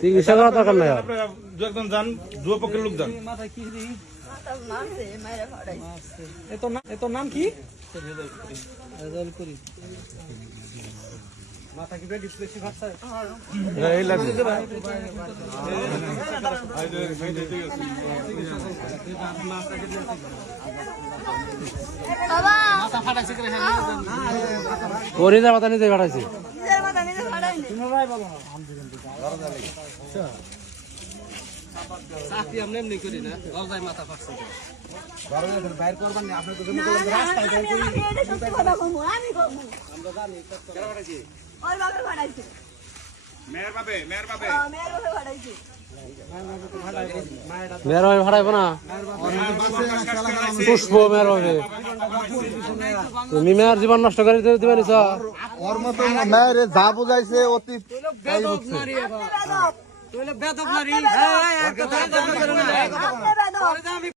চিকিৎসা করা দরকার নাই। একজন যান, দুই পক্ষের লোক যান। তোর নাম কি? মাথা কি বেশি ভাবছে? এই লাগবে পরিজার মাথা নিজে পাঠাইছি। মেয়ের ভাবে ভাড়াইবো না, পুষ্প মেয়ের ভাবে। তুমি মেয়ের জীবন নষ্ট করে দিবে নিছ। ওর মতো মেয়ের যা বুঝাইছে অতি বেদব নারী।